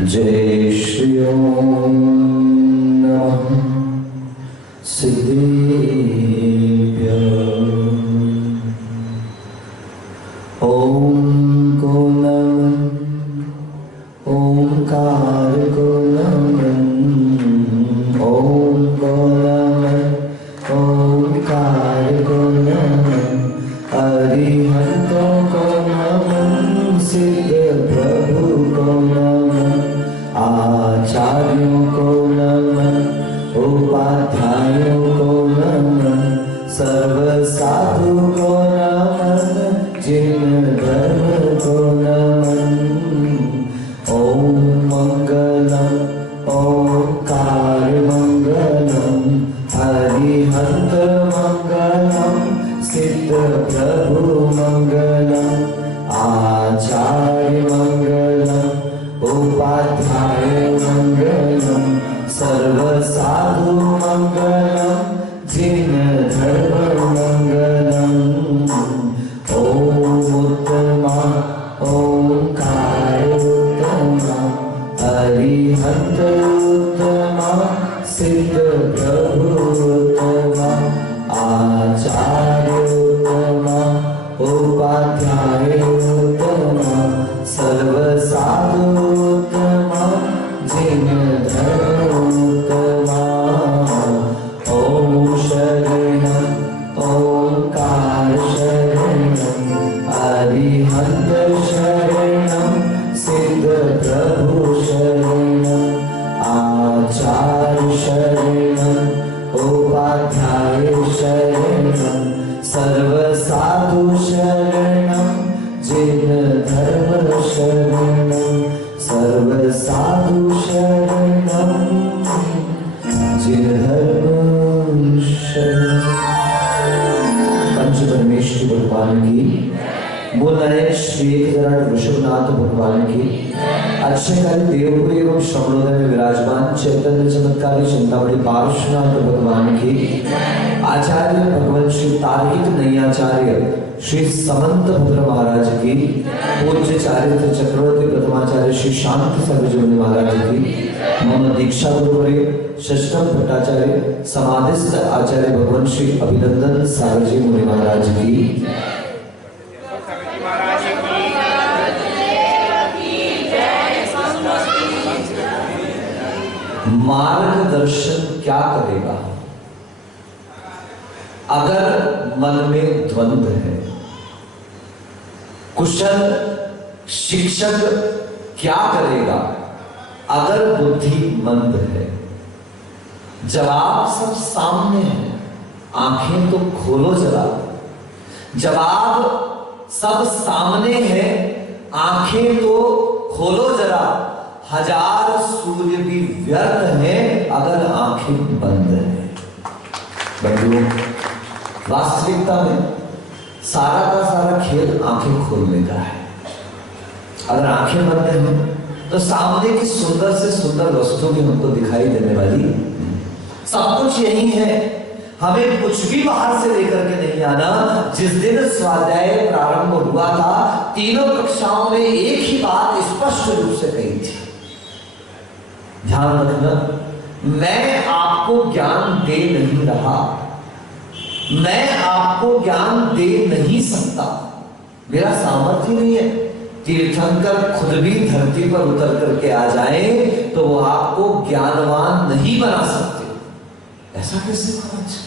जय श्री ओम नमः सिद्धेभ्य। ओम को नमः, ओंकार को नमः, ओम को नमः, ओंकार को नमः, अरिहंतों को नमः, सिद्ध प्रभु को नमः, आचार्यों को नमः, उपाध्यायों को नमः, सर्व साधु को नमः, जिन धर्म को नमः। ओम मंगलम ओंकार मंगलम, हरिहंत मंगलम, सिद्ध प्रभु मंगलम, आचार्य मंगलम, उपाध्याय मंगलम, सर्व साधु मंगलम, जिन धर्म मंगलम। ओम उत्तमा ओंकार उत्तमा, अरिहंत उत्तमा, सिद्ध प्रभु उत्तमा, आचार्य उत्तमा, उपाध्याय उत्तमा, सर्व साधु उत्तमा, जिन धर्म उत्तमा। ओम शरणं ओंकार शरणं, अरिहंत शरणं, सिद्ध प्रभु शरणं, आचार्य शरणं, उपाध्याय शरणं, सर्व साधु शरणं, जिन धर्म शरणं, सर्व साधु शरणं, जिन धर्म शरणं। पंच परमेश्वर भगवान की, बोल रहे श्री एकनाथ ऋषभनाथ भगवान की, अच्छेकारी देवपुरी एवं श्रवणोदय में विराजमान चैतन्य चमत्कारी चिंतामणि पार्श्वनाथ भगवान की, आचार्य भगवान श्री तार्किक नैयाचार्य श्री समंत भद्र महाराज की, पूज्य चारित्र चक्रवर्ती प्रथमाचार्य श्री शांति सर्वजोनि महाराज की, मम दीक्षा गुरुवरे षष्ठम भट्टाचार्य समाधिस्थ आचार्य भगवान श्री अभिनंदन सारजी मुनि महाराज की, मार्गदर्शन क्या करेगा अगर मन में द्वंद्व है? कुशल शिक्षक क्या करेगा अगर बुद्धि मंद है? जवाब सब सामने है, आंखें तो खोलो जरा। जवाब सब सामने है, आंखें तो खोलो जरा। हजार सूर्य भी व्यर्थ है अगर आंखें बंद है। बंधुओं, वास्तविकता में सारा का सारा खेल आंखें खोलने का है। अगर आंखें बंद हैं तो सामने की सुंदर से सुंदर वस्तु भी हमको दिखाई देने वाली। सब कुछ यही है, हमें कुछ भी बाहर से लेकर के नहीं आना। जिस दिन स्वाध्याय प्रारंभ हुआ था, तीनों कक्षाओं में एक ही बात स्पष्ट रूप से कही थी, ध्यान रखना, मैं आपको ज्ञान दे नहीं रहा, मैं आपको ज्ञान दे नहीं सकता, मेरा सामर्थ्य नहीं है। तीर्थंकर खुद भी धरती पर उतर करके आ जाए तो वो आपको ज्ञानवान नहीं बना सकते। ऐसा कैसे होना चाहिए?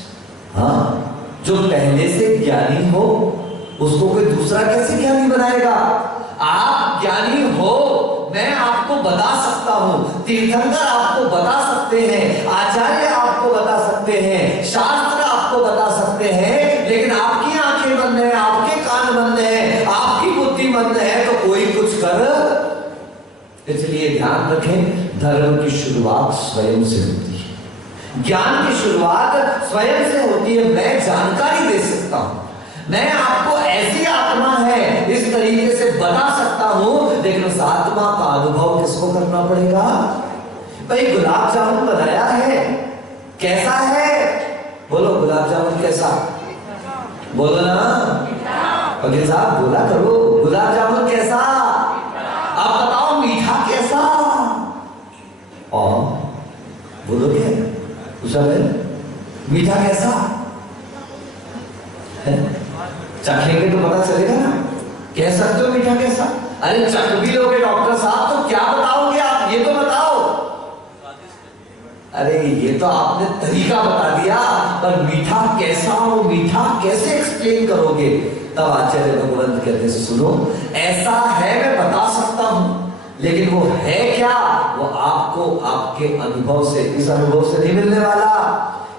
हाँ, जो पहले से ज्ञानी हो उसको कोई दूसरा कैसे ज्ञानी बनाएगा? आप ज्ञानी हो, मैं आपको बता सकता हूं, तीर्थंकर आपको बता सकते हैं, आचार्य आपको बता सकते हैं, शास्त्र आपको बता सकते हैं, लेकिन आपकी आंखें बंद है, आपके कान बंद है, आपकी बुद्धि बंद है, तो कोई कुछ कर। इसलिए ध्यान रखें, धर्म की शुरुआत स्वयं से होती है, ज्ञान की शुरुआत स्वयं से होती है। मैं जानकारी दे सकता हूं, मैं आपको ऐसी आत्मा है इस तरीके से बता सकता हूं, लेकिन उस आत्मा का अनुभव किसको करना पड़ेगा? भाई गुलाब जामुन बनाया है, कैसा है? बोलो गुलाब जामुन कैसा? बोलो ना, वकील साहब बोला करो, गुलाब जामुन कैसा? अब बताओ मीठा कैसा? बोलोगे? पूछा मैंने, मीठा कैसा है? चखेंगे तो पता चलेगा ना। कह सकते हो मीठा कैसा? अरे चख भी लोगे डॉक्टर साहब तो क्या बताओगे आप, ये तो बताओ। अरे ये तो आपने तरीका बता दिया, पर मीठा कैसा हो, मीठा कैसे एक्सप्लेन करोगे? तब आचार्य भगवंत कहते सुनो, ऐसा है मैं बता सकता हूं, लेकिन वो है क्या वो आपको आपके अनुभव से, इस अनुभव से नहीं मिलने वाला।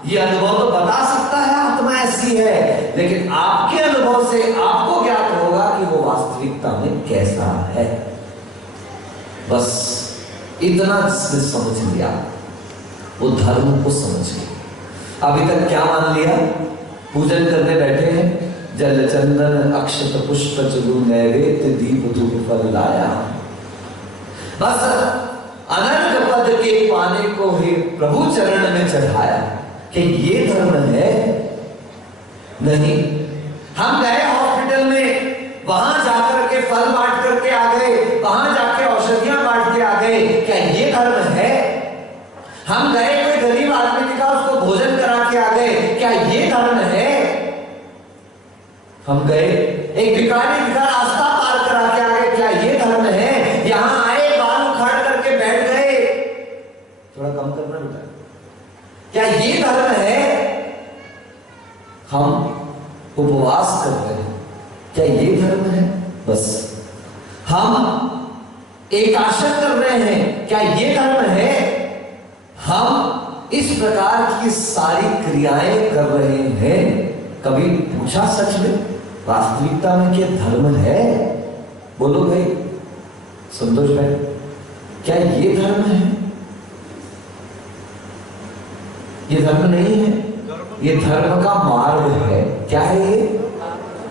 ये अनुभव तो बता सकता है आत्मा ऐसी है, लेकिन आपके अनुभव से आपको ज्ञात होगा कि वो वास्तविकता में कैसा है। बस इतना जिसने समझ लिया वो धर्म को समझ गया। अभी तक क्या मान लिया? पूजन करने बैठे हैं, जल चंदन अक्षत पुष्प चलू नैवेद्य दीप धूप फल लाया। बस अनंत पद के पाने को ही प्रभु चरण में चढ़ाया कि ये धर्म है। नहीं, हम गए हॉस्पिटल में, वहां जाकर के फल बांट करके आ गए, वहां जाके औषधियां बांट के आ गए, क्या ये धर्म है? हम गए, कोई गरीब आदमी दिखा, उसको भोजन करा के आ गए, क्या ये धर्म है? हम गए, एक भिखारी दिखा, रास्ता पार करा के आ गए, क्या ये धर्म है? यहां आए, बाल उखाड़ करके बैठ गए, थोड़ा कम करना बेटा, क्या ये धर्म है? हम उपवास कर रहे हैं, क्या ये धर्म है? बस हम एकादशी कर रहे हैं, क्या ये धर्म है? हम इस प्रकार की सारी क्रियाएं कर रहे हैं। कभी पूछा सच में वास्तविकता में क्या धर्म है? बोलो भाई, संतोष भाई, क्या ये धर्म है? ये धर्म नहीं है, ये धर्म का मार्ग है। क्या है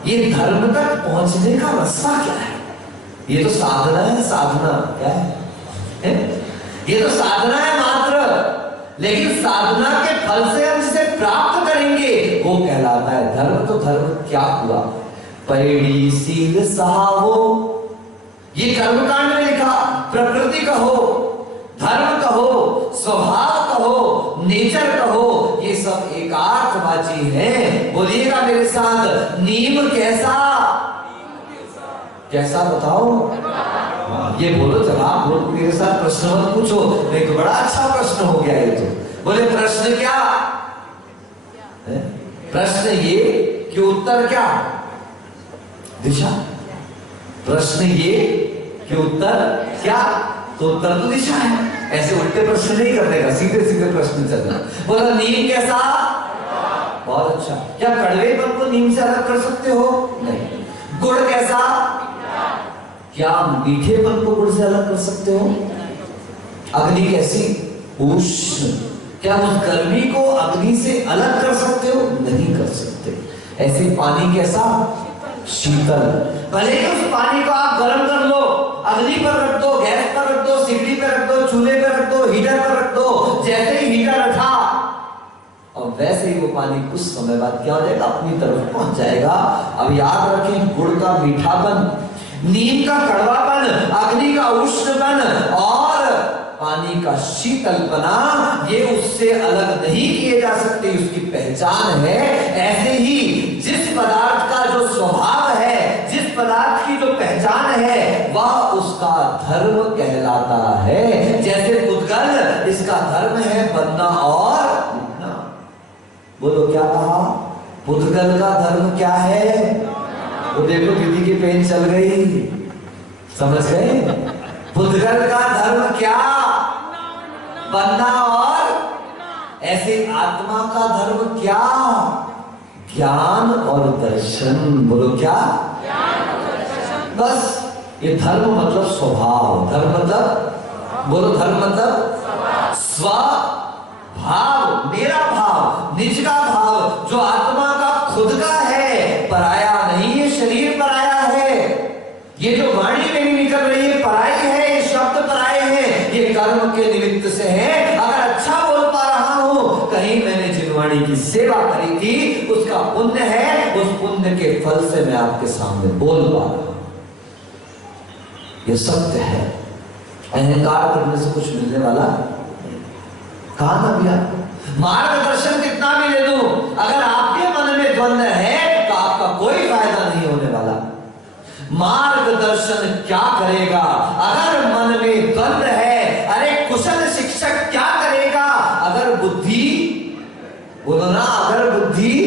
ये धर्म तक पहुंचने का रास्ता क्या है? ये तो साधना है, साधना क्या है? ये तो साधना है मात्र, लेकिन साधना के फल से हम जिसे प्राप्त करेंगे वो कहलाता है धर्म। तो धर्म क्या हुआ? पैड़ी सील सहावो, ये कर्मकांड में लिखा। प्रकृति कहो, धर्म कहो, स्वभाव कहो, नेचर कहो, ये सब एकार्थवाची हैं। बोलिएगा मेरे साथ, नीम कैसा? कैसा बताओ? ये बोलो, जवाब बोलो, मेरे साथ प्रश्न मत पूछो, नहीं तो बड़ा अच्छा प्रश्न हो गया ये तो। बोले प्रश्न क्या है? प्रश्न ये कि उत्तर क्या? दिशा। प्रश्न ये कि उत्तर क्या? तो उत्तर तो दिशा है। ऐसे उल्टे प्रश्न नहीं करने का, सीधे सीधे प्रश्न चलना। बोला नीम कैसा? बहुत अच्छा। क्या कड़वेपन को नीम से अलग कर सकते हो? नहीं। गुड़ कैसा? क्या मीठेपन को गुड़ से अलग कर सकते हो? अग्नि कैसी? उष्ण। क्या उस गर्मी को अग्नि से अलग कर सकते हो? नहीं कर सकते। ऐसे पानी कैसा? शीतल। भले ही उस पानी को आप गर्म कर लो, अग्नि पर रख दो, गैस पर रख दो, सिगड़ी पर रख दो, चूल्हे पर रख दो, हीटर पर रख दो, जैसे ही हीटर रखा और वैसे ही वो पानी कुछ समय बाद क्या हो जाएगा? अपनी तरफ पहुंच जाएगा। अब याद रखें, गुड़ का मीठापन, नीम का कड़वापन, अग्नि का उष्णपन और पानी का शीतलपना, ये उससे अलग नहीं किए जा सकते, उसकी पहचान है। ऐसे ही जिस पदार्थ का जो स्वभाव है, जिस पदार्थ की जो पहचान है, वह उसका धर्म कहलाता है। जैसे पुद्गल, इसका धर्म है बनना और मिटना। बोलो क्या कहा? पुद्गल का धर्म क्या है? तो देखो दीदी की पेन चल गई, समझ गए? पुद्गल का धर्म क्या? बनना और ऐसे आत्मा का धर्म क्या? ज्ञान और दर्शन। बोलो क्या? ज्ञान और दर्शन। बस ये धर्म मतलब स्वभाव, धर्म मतलब, बोलो धर्म मतलब स्व भाव, मेरा भाव, निज का भाव, जो आत्मा का खुद का है, पराया नहीं है। शरीर पराया है, ये जो वाणी मेरी निकल रही है पराई है, ये शब्द पराए हैं, ये कर्म के निमित्त से है। अगर अच्छा बोल पा रहा हूं, कहीं मैंने जिन वाणी की सेवा करी थी उसका पुण्य है, उस पुण्य के फल से मैं आपके सामने बोल पा रहा हूं। ये सत्य है। अहंकार करने से कुछ मिलने वाला, कहा ना भैया, मार्गदर्शन कितना भी ले दूं, अगर आपके मन में द्वंद्व है तो आपका कोई फायदा नहीं होने वाला। मार्गदर्शन क्या करेगा अगर मन में द्वंद्व है? अरे कुशल शिक्षक क्या करेगा अगर बुद्धि, बोलो ना, अगर बुद्धि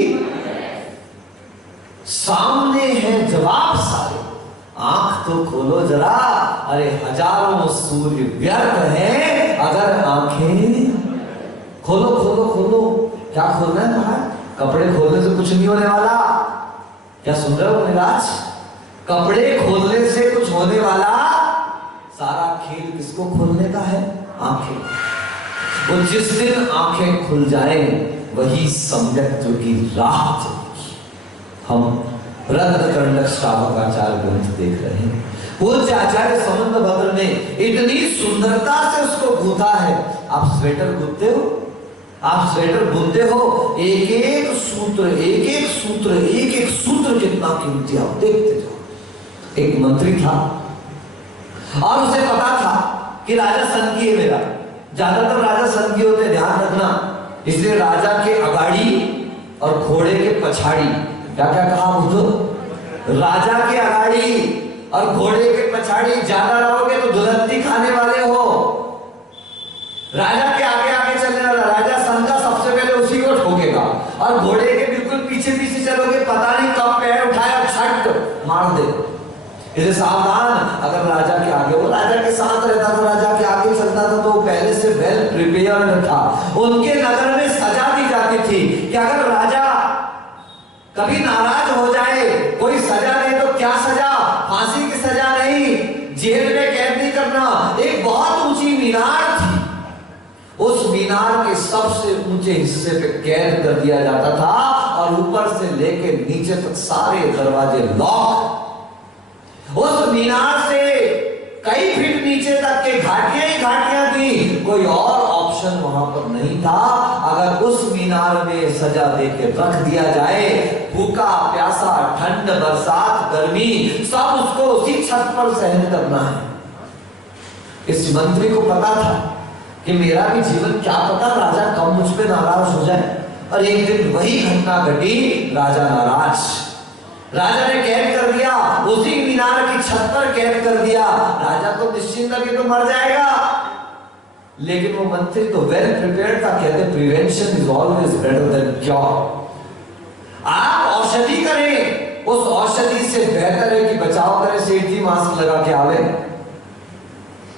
सामने है, जवाब सारे, आंख तो खोलो जरा। अरे हजारों सूर्य व्यर्थ हैं अगर आंखें खोलो खोलो खोलो। क्या खोलना है बाहर? कपड़े खोलने से कुछ नहीं होने वाला। क्या सुन रहे हो निराज? कपड़े खोलने से कुछ होने वाला? सारा खेल किसको खोलने का है? आंखें। वो जिस दिन आंखें खुल जाए वही सम्यक जो की राह चलेगी। हम रत्नकंडक श्रावकाचार्य ग्रंथ देख रहे हैं। पूज्य आचार्य समंत भद्र ने इतनी सुंदरता से उसको गूंथा है। आप स्वेटर गूंथते हो, आप स्वेटर बुनते हो, एक एक सूत्र, एक एक सूत्र, एक एक सूत्र कितना कीमती, आप देखते जाओ। एक मंत्री था और उसे पता था कि राजा संगी है मेरा, ज्यादातर राजा संगी होते, ध्यान रखना। इसलिए राजा के अगाड़ी और घोड़े के पछाड़ी, क्या क्या कहा बुद्धो? राजा के अगाड़ी और घोड़े के पछाड़ी ज्यादा रहोगे तो दुलत्ती खाने वाले हो। राजा के आगे आगे चलने वाला राजा संघ का सबसे पहले उसी को ठोकेगा, और घोड़े के बिल्कुल पीछे पीछे चलोगे, पता नहीं कब पैर उठाया छट मार दे। इसे सावधान। अगर राजा के आगे, वो राजा के साथ रहता था, राजा के आगे चलता था, तो पहले से वेल प्रिपेयर्ड था। उनके नगर में सजा दी जाती थी कि अगर राजा कभी नाराज हो जाए, कोई सजा दे तो क्या सजा? फांसी की सजा नहीं, जेल में कैद नहीं करना। एक बहुत ऊंची मीनार थी, उस मीनार के सबसे ऊंचे हिस्से पे कैद कर दिया जाता था और ऊपर से लेके नीचे तक सारे दरवाजे लॉक। उस मीनार से कई फीट नीचे तक के घाटियां ही घाटियां थी, कोई और ऑप्शन वहां पर नहीं था। अगर उस मीनार में सजा देके रख दिया जाए, भूखा प्यासा, ठंड, बरसात, गर्मी, सब उसको उसी छत पर सहन करना है। इस मंत्री को पता था कि मेरा भी जीवन, क्या पता राजा कब मुझ पे नाराज हो जाए। और एक दिन वही घटना घटी, राजा नाराज, राजा ने कैद कर दिया, उसी मीनार की छत पर कैद कर दिया। राजा तो निश्चिंत अभी तो मर जाएगा, लेकिन वो मंत्री तो वेल प्रिपेयर्ड था। कहते prevention is always better than cure. आप औषधि करें, उस औषधि से बेहतर है कि बचाव करें। सेठ जी मास्क लगा के आवे,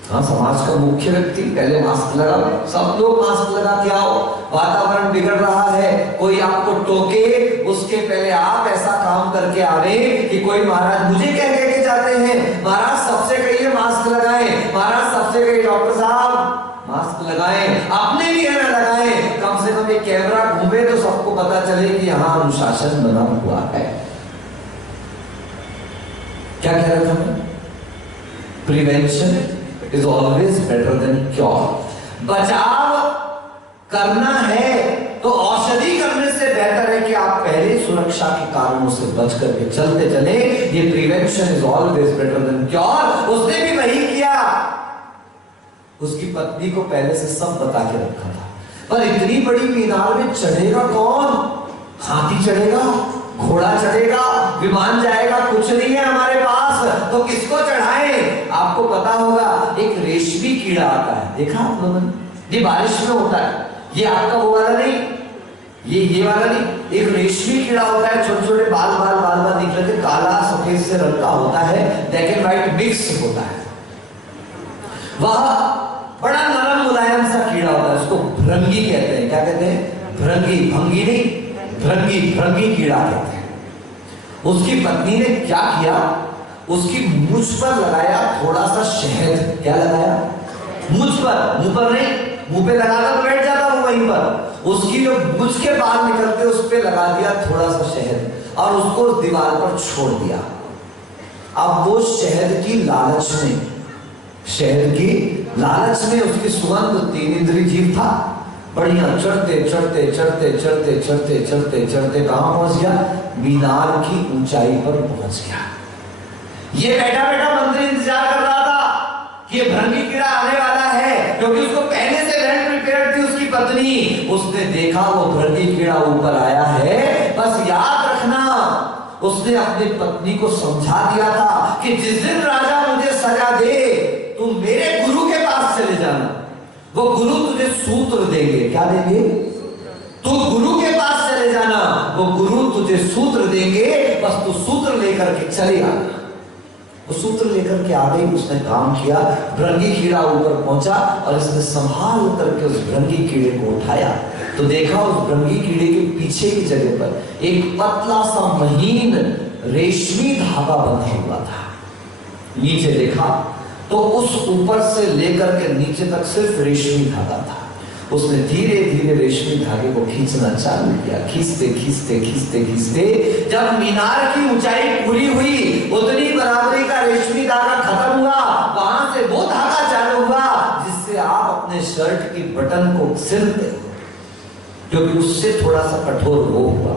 हाँ, समाज का मुख्य व्यक्ति पहले मास्क लगाओ, सब लोग मास्क लगा के आओ। वातावरण बिगड़ रहा है, कोई आपको टोके उसके पहले आप ऐसा काम करके आवे कि कोई महाराज मुझे क्या कह के जाते हैं, महाराज सबसे कहिए मास्क लगाएं, महाराज सबसे कहिए डॉक्टर साहब मास्क लगाएं, अपने लिए ना लगाएं, कम से कम एक कैमरा घूमे तो सबको पता चले कि यहाँ अनुशासन बना हुआ है। क्या कह रहा था मैं? Prevention is always better than cure। बचाव करना है तो औषधि करने से बेहतर है कि आप पहले सुरक्षा के कारणों से बच करके चलते चले। ये prevention is always better than cure. उसने भी वही किया, उसकी पत्नी को पहले से सब बता के रखा था। पर इतनी बड़ी मीनार में चढ़ेगा कौन? हाथी चढ़ेगा, घोड़ा चढ़ेगा, विमान जाएगा, कुछ नहीं है हमारे पास, तो किसको चढ़ाएं? आपको पता होगा एक रेशमी कीड़ा आता है, देखा आप लोगों ने? ये बारिश में होता है, ये आपका वो वाला नहीं, ये वाला नहीं, एक रेशमी कीड़ा होता है, छोटे छोटे बाल बाल बाल बाल निकले थे, काला सफेद से रंग का होता है, ब्लैक एंड व्हाइट मिक्स होता है। वह बड़ा नरम मुलायम सा कीड़ा होता है, उसको भृंगी कहते हैं। क्या कहते हैं? भृंगी, भंगी नहीं, भृंगी, भृंगी कीड़ा कहते हैं। उसकी पत्नी ने क्या किया, उसकी मूंछ पर लगाया थोड़ा सा शहद। क्या लगाया? मूंछ पर, मुंह पर नहीं, मुंह पे लगाकर बैठ जाता वो वहीं पर। उसकी जो मूंछ के बाल निकलते उस पे लगा दिया थोड़ा सा शहद और उसको दीवार पर छोड़ दिया। अब वो शहद की लालच में, शहद की लालच में उसकी सुगंध, तीन इंद्रिय जीव था, बढ़िया चढ़ते चढ़ते चढ़ते चढ़ते चढ़ते चढ़ते चढ़ते कहां पहुंच गया? मीनार की ऊंचाई पर पहुंच गया। ये बैठा बैठा मंत्री इंतजार कर रहा था कि ये भृंगी कीड़ा आने वाला है, क्योंकि उसको पहले से वेल प्रिपेयर्ड थी उसकी पत्नी। पत्नी, उसने देखा वो भृंगी कीड़ा ऊपर आया है, बस याद रखना उसने अपनी पत्नी को समझा दिया था कि जिस दिन राजा मुझे सजा दे तुम मेरे गुरु के पास चले जाना, वो गुरु तुझे सूत्र देंगे। क्या देंगे? तू गुरु के पास चले जाना, वो गुरु तुझे सूत्र देंगे, बस तू सूत्र लेकर के चले आना। वो सूत्र लेकर के आ गई, उसने काम किया, भृंगी कीड़ा ऊपर पहुंचा और इसने संभाल करके उस भृंगी कीड़े को उठाया तो देखा उस भृंगी कीड़े के पीछे की जगह पर एक पतला सा महीन रेशमी धागा बंधा हुआ था। नीचे देखा तो उस ऊपर से लेकर के नीचे तक सिर्फ रेशमी धागा था। उसने धीरे धीरे रेशमी धागे को खींचना चालू किया, खींचते खींचते खींचते खींचते जब मीनार की ऊंचाई पूरी हुई, उतनी बराबरी का रेशमी धागा खत्म हुआ, वहां से वो धागा चालू हुआ जिससे आप अपने शर्ट की बटन को सिलते, क्योंकि उससे थोड़ा सा कठोर वो हुआ।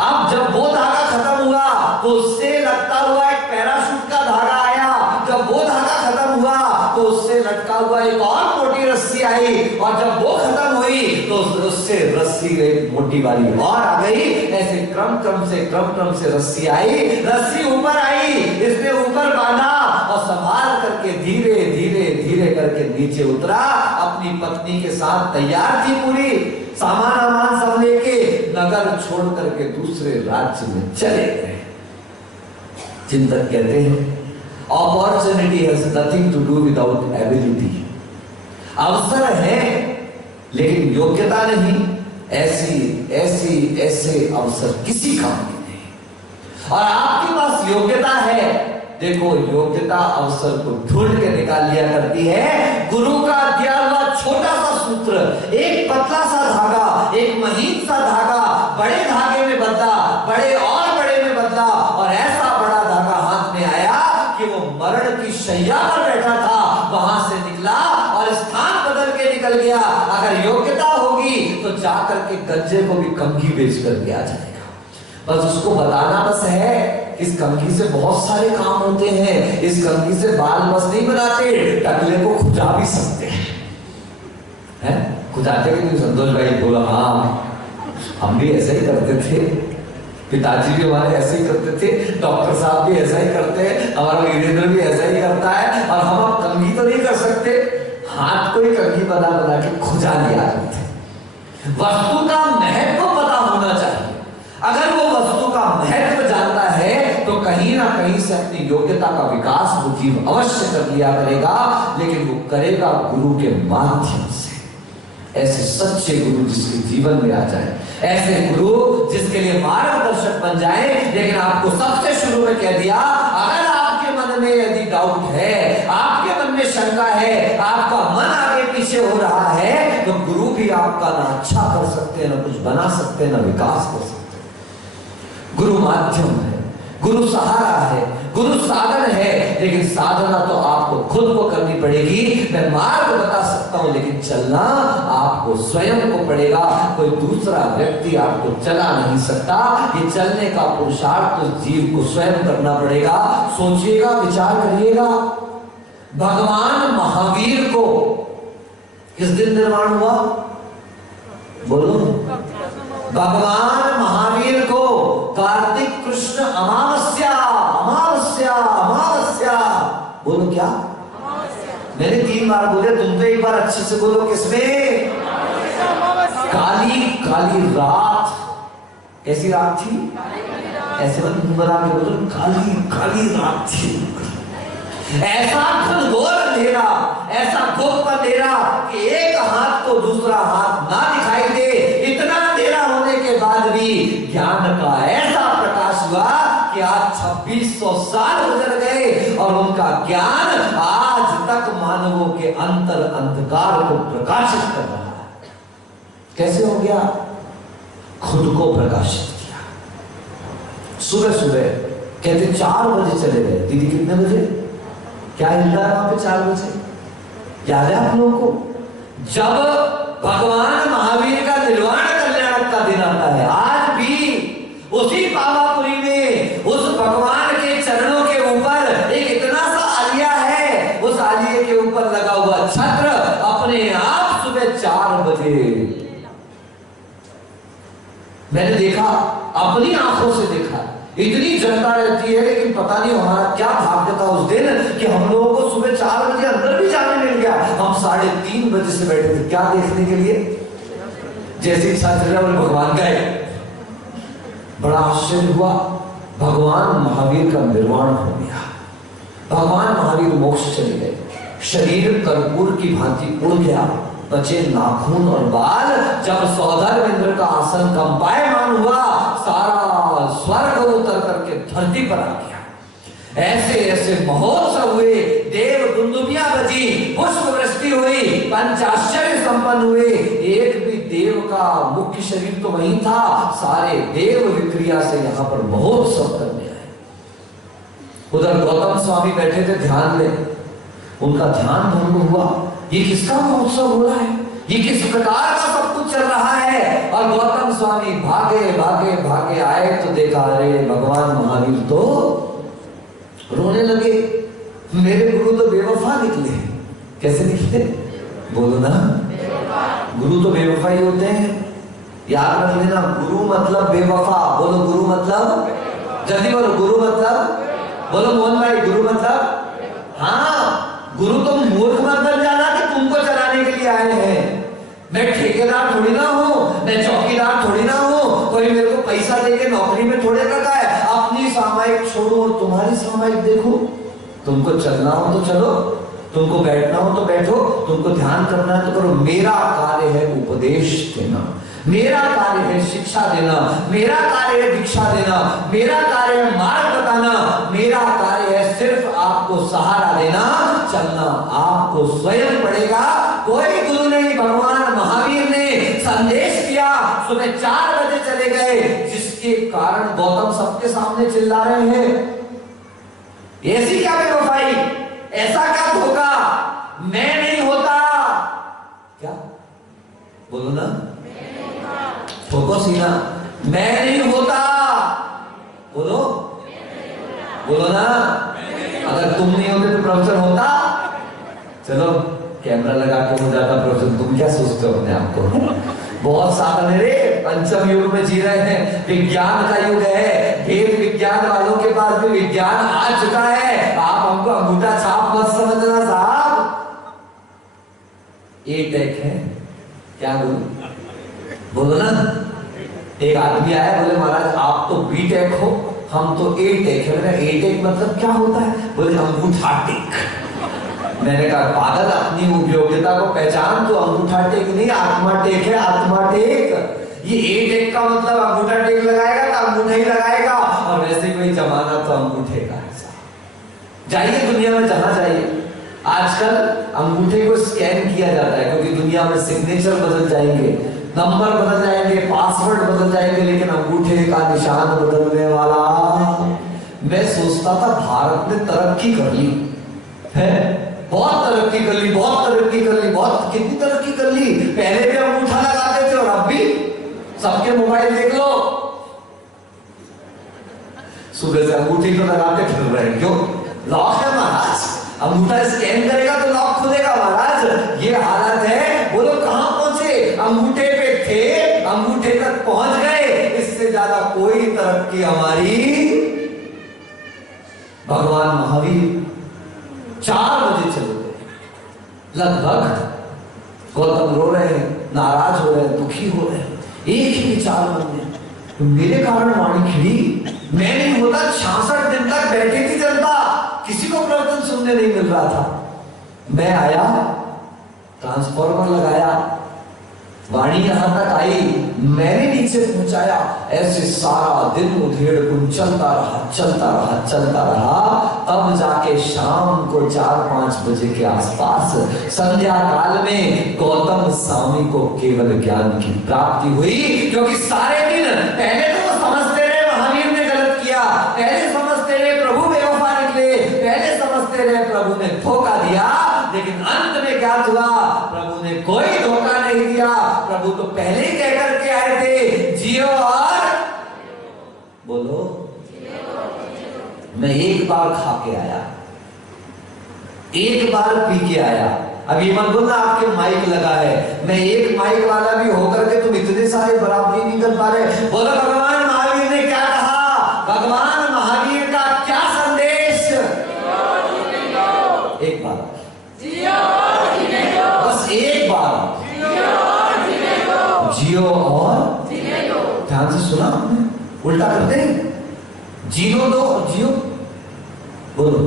अब जब वो धागा खत्म हुआ तो उससे लगता हुआ एक पैराशूट का धागा आया, जब वो धागा खत्म हुआ तो उससे लटका हुआ एक और मोटी रस्सी आई, और जब वो खत्म हुई तो उससे रस्सी गई मोटी वाली और आ गई। ऐसे क्रम क्रम से रस्सी आई, रस्सी ऊपर आई, इसने ऊपर बांधा और संभाल करके धीरे धीरे धीरे करके नीचे उतरा। अपनी पत्नी के साथ तैयार थी, पूरी सामान सब लेके नगर छोड़ करके दूसरे राज्य में चले गए। चिंतक कहते हैं opportunity has nothing to do without ability. अवसर है लेकिन योग्यता नहीं, ऐसे अवसर किसी काम के नहीं। और आपके पास योग्यता है, देखो योग्यता अवसर को ढूंढ के निकाल लिया करती है। गुरु का दिया हुआ छोटा सा सूत्र, एक पतला सा धागा, एक महीन सा धागा बड़े धागे में बदला, बड़े और बड़े में बदला, और ऐसा बड़ा धागा हाथ में आया कि वो मरण की शैया पर बैठा था, वहां से निकला और स्थान बदल के निकल गया। अगर योग्यता होगी तो जाकर के गंजे को भी कंघी बेच करके आ जाएगा। बस उसको बताना बस है, इस कंघी से बहुत सारे काम होते हैं, इस कंघी से बाल बस नहीं बनाते, टकले को खुजा भी सकते हैं। खुजाते कि नहीं? संतोष भाई बोला हाँ हम भी ऐसा ही करते थे, पिताजी भी हमारे ऐसे ही करते थे, डॉक्टर साहब भी ऐसा ही करते हैं, हमारा वीरेंद्र भी ऐसा ही करता है। और हम अब कंघी तो नहीं कर सकते, हाथ को ही कंघी बना बना के खुजा लिया करते। वस्तु का महत्व पता होना चाहिए। अगर वो वस्तु का महत्व जानता है तो कहीं ना कहीं से अपनी योग्यता का विकास वो जीव अवश्य कर लिया करेगा, लेकिन वो करेगा गुरु के माध्यम से। ऐसे सच्चे गुरु जिसके जीवन में आ जाए, ऐसे गुरु जिसके लिए मार्गदर्शक बन जाए। लेकिन आपको सबसे शुरू में कह दिया, अगर आपके मन में यदि डाउट है, आपके मन में शंका है, आपका मन आगे पीछे हो रहा है, तो गुरु भी आपका ना अच्छा कर सकते, ना कुछ बना सकते, ना विकास कर सकते। गुरु माध्यम है, गुरु सहारा है, गुरु साधन है, लेकिन साधना तो आपको खुद को करनी पड़ेगी। मैं मार्ग बता सकता हूं लेकिन चलना आपको स्वयं को पड़ेगा, कोई दूसरा व्यक्ति आपको चला नहीं सकता। ये चलने का पुरुषार्थ तो जीव को स्वयं करना पड़ेगा। सोचिएगा, विचार करिएगा, भगवान महावीर को किस दिन निर्माण हुआ? बोलो। भगवान महावीर को कार्तिक कृष्ण अमावस्या अमावस्या अमावस्या, बोलो क्या? मैंने 3 बार बोले, तुम तो एक बार अच्छे से बोलो। किसमें? काली काली रात। कैसी रात थी? ऐसे मत बना के बोलो, काली काली रात थी। ऐसा घनघोर अंधेरा, ऐसा गुप्त अंधेरा कि एक हाथ को दूसरा हाथ ना दिखाई दे। इतना अंधेरा होने के बाद भी ज्ञान का ऐसा प्रकाश हुआ कि आज 2600 साल गुजर गए और उनका ज्ञान आज तक मानवों के अंतर अंधकार को प्रकाशित कर रहा है। कैसे हो गया? खुद को प्रकाशित किया। सुबह सुबह कहते 4 बजे चले गए। दीदी कितने बजे? क्या हिलता है वहां पे 4 बजे? याद है आप लोगों को? जब भगवान महावीर का निर्वाण कल्याण का दिन आता है, आज भी उसी पावापुरी में उस भगवान के चरणों के ऊपर एक इतना सा आलिया है, उस आलिये के ऊपर लगा हुआ छत्र अपने आप सुबह 4 बजे मैंने देखा, अपनी आंखों से देखा, इतनी जनता रहती है, लेकिन पता नहीं हमारा क्या भाग्य था उस दिन कि हम लोगों को सुबह 4 बजे अंदर भी जाने मिल गया। हम 3:30 बजे से बैठे थे, क्या देखने के लिए? जैसे इच्छा चल रहा भगवान का है। बड़ा आश्चर्य हुआ, भगवान महावीर का निर्वाण हो गया। भगवान महावीर मोक्ष चले गए, शरीर कर्पूर की भांति उड़ गया, बचे नाखून और बाल। जब सौधर्मेंद्र का आसन कंपायमान हुआ, सारा स्वर्ग उतर करके धरती पर आ गया। ऐसे ऐसे महोत्सव हुए, देव दुंदुभियां बजी, पुष्प वृष्टि हुई, पंचाश्चर्य संपन्न हुए। एक भी देव का मुख्य शरीर तो वहीं था, सारे देव विक्रिया से यहाँ पर महोत्सव करने आए। उधर गौतम स्वामी बैठे थे ध्यान में, उनका ध्यान भंग हुआ। ये किसका महोत्सव हो रहा है? ये किस प्रकार का सब कुछ चल रहा है? और गौतम स्वामी भागे भागे भागे आए तो देखा, अरे भगवान महावीर तो रोने लगे। मेरे गुरु तो बेवफा निकले। कैसे निकले? बोलो ना, गुरु तो बेवफा ही होते हैं। याद रख लेना, गुरु मतलब बेवफा। बोलो गुरु मतलब, जल्दी बोलो गुरु मतलब, बोलो मोहन भाई गुरु मतलब। हाँ, गुरु तुम मूर्ख मत बन जाना कि तुमको चलाने के लिए आए हैं। मैं ठेकेदार थोड़ी ना हूँ, मैं चौकीदार थोड़ी ना हूँ, कोई मेरे को पैसा देके नौकरी में थोड़े रखा है। अपनी सामायिक छोड़ो और तुम्हारी सामायिक देखो। तुमको चलना हो तो चलो, तुमको बैठना हो तो बैठो, तुमको ध्यान करना है तो करो। मेरा कार्य है उपदेश देना, मेरा कार्य है शिक्षा देना, मेरा कार्य है दीक्षा देना, मेरा कार्य है मार्ग बताना, मेरा कार्य है सिर्फ आपको सहारा देना। चलना आपको स्वयं पड़ेगा, कोई गुरु नहीं। भगवान महावीर ने संदेश दिया, सुबह 4 बजे चले गए, जिसके कारण गौतम सबके सामने चिल्ला रहे हैं, ऐसी क्या बेवफाई, ऐसा क्या धोखा, मैं नहीं होता। क्या बोलो ना, ठोको सीना, मैं नहीं होता। बोलो, बोलो ना, अगर तुम नहीं होते तो प्रवचन होता। चलो कैमरा लगा के हो जाता प्रवचन। तुम क्या सोचते हो अपने आप को? बहुत साधन रे, पंचम युग में जी रहे हैं, विज्ञान का युग है। वेद विज्ञान वालों के पास भी विज्ञान आ चुका है। आप हमको अंगूठा छाप मत समझना साहब। ए टेक है क्या बोलो ना। एक आदमी आया, बोले महाराज आप तो बी टेक हो, हम तो ए टेक है। मैंने ए टेक मतलब क्या होता है? बोले अंगूठा टेक। मैंने कहा पागल, अपनी उपयोगिता को पहचान। तो अंगूठा टेक नहीं, आत्मा टेक है, आत्मा टेक। ये ए टेक का मतलब अंगूठा टेक लगाएगा तो अंगूठा ही लगाएगा, और वैसे कोई जमाना तो अंगूठे का है। जाइए दुनिया में जहां जाइए, आजकल अंगूठे को स्कैन किया जाता है, क्योंकि दुनिया में सिग्नेचर बदल जाएंगे, नंबर बदल जाएंगे, पासवर्ड बदल जाएंगे, लेकिन अंगूठे का निशान बदलने वाला। मैं सोचता था भारत ने तरक्की कर ली है, बहुत तरक्की कर ली, बहुत तरक्की कर ली, बहुत कितनी तरक्की कर ली। पहले भी अंगूठा लगाते थे और अब भी सबके मोबाइल देख लो, सुबह से अंगूठी तो लगाते फिर रहे। क्यों? लॉक है महाराज, अंगूठा स्कैन करेगा तो लॉक खुलेगा महाराज। ये हालत है। बोलो कहां पहुंचे? अंगूठे पे थे, अंगूठे तक पहुंच गए। इससे ज्यादा कोई तरक्की हमारी। भगवान महावीर 4 बजे चले गए लगभग। गौतम रो रहे हैं, नाराज हो रहे हैं, दुखी हो रहे हैं। एक ही विचार मन में, तो मेरे कारण वाणी खिड़ी, मैं नहीं होता 66 दिन तक बैठी थी जनता, किसी को प्रवचन सुनने नहीं मिल रहा था। मैं आया, ट्रांसफॉर्मर लगाया, वाणी यहां तक आई, मैंने नीचे पहुंचाया। ऐसे सारा दिन उधेड़ कुन चलता रहा, चलता रहा, चलता रहा। तब जाके शाम को 4-5 बजे के आसपास संध्या काल में गौतम स्वामी को केवल ज्ञान की प्राप्ति हुई। क्योंकि सारे दिन पहले तो समझते रहे महावीर ने गलत किया, पहले समझते रहे प्रभु बेवफा निकले, पहले समझते रहे प्रभु ने धोखा दिया, लेकिन अंत में क्या हुआ? प्रभु ने कोई धोखा नहीं दिया। प्रभु तो पहले ही कह करके आए थे, जियो और बोलो। मैं एक बार खा के आया, एक बार पी के आया, अब ये मत बोलना आपके माइक लगा है, मैं एक माइक वाला भी होकर के तुम इतने सारे बराबरी नहीं कर पा रहे। बोलो भगवान महावीर ने क्या कहा, भगवान महावीर का क्या संदेश? एक बार बस एक बार जियो और ध्यान से सुना आपने, उल्टा करते हैं, जीरो दो और जियो। बोलो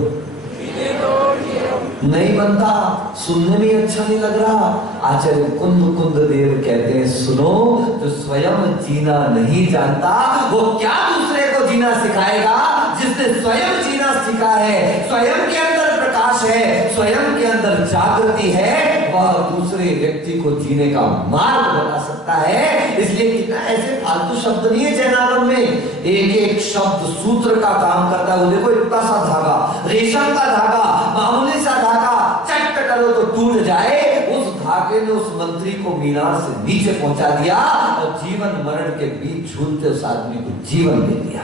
नहीं बनता, सुनने में अच्छा नहीं लग रहा। आचार्य कुंद देव कहते हैं सुनो, जो स्वयं जीना नहीं जानता वो क्या दूसरे को जीना सिखाएगा? जिसने स्वयं जीना सीखा है, स्वयं के अंदर प्रकाश है, स्वयं के अंदर जागृति है, वह दूसरे व्यक्ति को जीने का मार्ग बता सकता है। इसलिए कितना ऐसे फालतू शब्द नहीं है जयनागम में, एक एक शब्द सूत्र का काम करता है। वो देखो इतना सा धागा, रेशम का धागा, मामूली सा धागा, चट करो तो टूट जाए, उस धागे ने उस मंत्री को मीनार से नीचे पहुंचा दिया और जीवन मरण के बीच झूलते उस आदमी को जीवन दे दिया।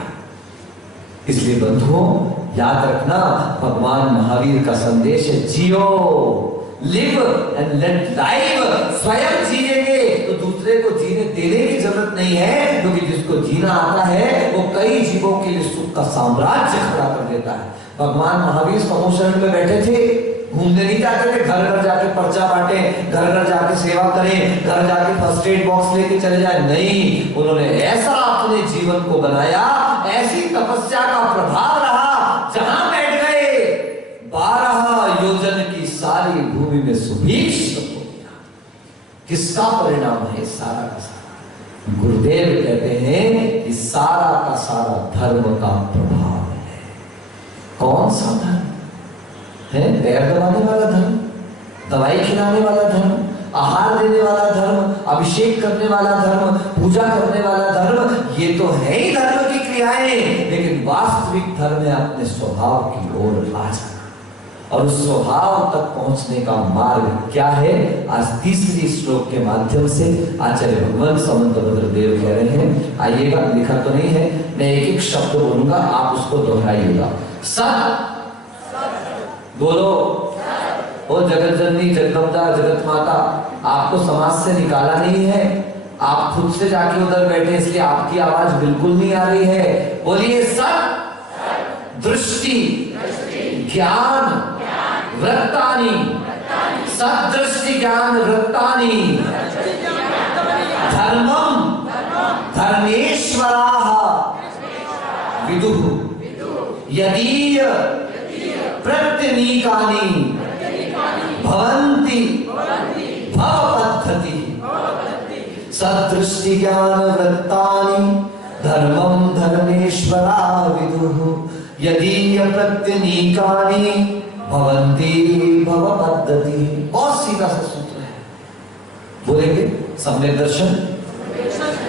इसलिए बंधुओं याद रखना, भगवान महावीर का संदेश है जियो, लिव एंड लेट लाइव। स्वयं जिएंगे तो दूसरे को जीने देने की जरूरत नहीं है, क्योंकि जिसको जीना आता है वो कई जीवों के लिए सुख का साम्राज्य खड़ा कर देता है। भगवान महावीर समूह शरण में बैठे थे, घूमने नहीं जाते थे, घर घर जाके पर्चा बांटे, घर घर जाके सेवा करें, घर जाके फर्स्ट एड बॉक्स लेके चले जाए, नहीं, उन्होंने ऐसा अपने जीवन को बनाया, ऐसी तपस्या का प्रभाव रहा, जहां बैठ गए 12 योजन की सारी भूमि में सुभिक्ष हो गया। किसका परिणाम है सारा का सारा? गुरुदेव कहते हैं कि सारा का सारा धर्म का प्रभाव है। कौन सा धर्म है? पैर दबाने वाला धर्म, दवाई खिलाने वाला धर्म, आहार देने वाला धर्म, अभिषेक करने वाला धर्म, पूजा करने वाला धर्म, ये तो है ही धर्म की क्रियाएं। लेकिन वास्तविक धर्म है अपने स्वभाव की ओर आ जाना, और उस स्वभाव तक पहुंचने का मार्ग क्या है? आज तीसरी श्लोक के माध्यम से आचार्य भगवान समंतभद्र देव कह रहे हैं। आइएगा, लिखा तो नहीं है, मैं एक एक शब्द बोलूंगा, आप उसको दोहराइएगा। सत, बोलो। ओ जगत जननी, जगदम्बा, जगत माता, आपको समाज से निकाला नहीं है, आप खुद से जाके उधर बैठे, इसलिए आपकी आवाज बिल्कुल नहीं आ रही है। बोलिए सत, दृष्टि, ज्ञान, वृत्तानि, सदृष्टि ज्ञान वृत्तानि, धर्मम धर्मेश्वराः विदुः यदीय प्रत्यनीकानि भवन्ति भवपद्धति। सदृष्टि ज्ञान वृत्तानि धर्मम धर्मेश्वराः विदुः यदीय प्रत्यनीकानि भवन्ति भवपद्धति। बहुत सीधा सा सूत्र है, बोलेंगे सम्यक दर्शन,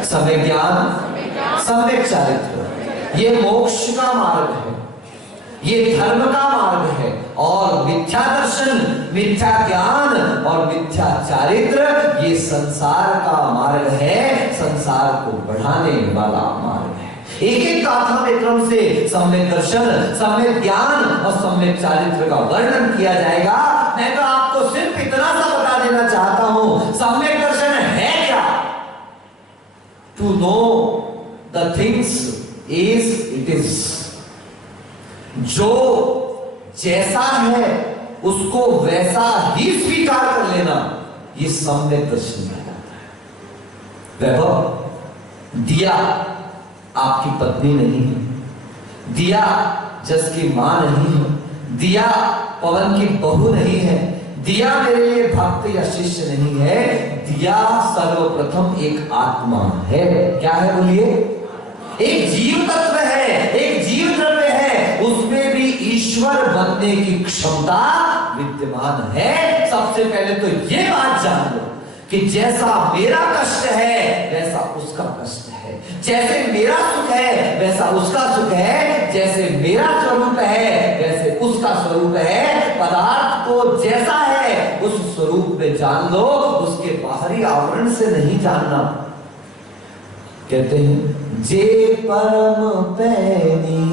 सम्यक ज्ञान, सम्यक चारित्र, ये मोक्ष का मार्ग है, ये धर्म का मार्ग है। और मिथ्या दर्शन, मिथ्या ज्ञान और मिथ्या चारित्र ये संसार का मार्ग है, संसार को बढ़ाने वाला मार्ग है। एक एक गाथा में क्रम से सम्यक दर्शन, सम्यक ज्ञान और सम्यक चारित्र का वर्णन किया जाएगा। मैं तो आपको सिर्फ इतना सा बता देना चाहता हूं, सम्यक दर्शन है क्या? To know the things is it is. जो जैसा है उसको वैसा ही स्वीकार कर लेना, ये सम्यक दर्शन कहलाता है। वैभव, दिया आपकी पत्नी नहीं है, दिया जस की मां नहीं है, दिया पवन की बहू नहीं है, दिया मेरे लिए भक्त या शिष्य नहीं है, दिया सर्वप्रथम एक आत्मा है। क्या है बोलिए? एक जीव तत्व है, एक जीव द्रव्य है, उसमें भी ईश्वर बनने की क्षमता विद्यमान है। सबसे पहले तो ये बात जान लो कि जैसा मेरा कष्ट है वैसा उसका कष्ट है, जैसे मेरा सुख है वैसा उसका सुख है, जैसे मेरा स्वरूप है वैसे उसका स्वरूप है। पदार्थ को जैसा है उस स्वरूप में जान लो, उसके बाहरी आवरण से नहीं जानना। कहते हैं जे परम पैनी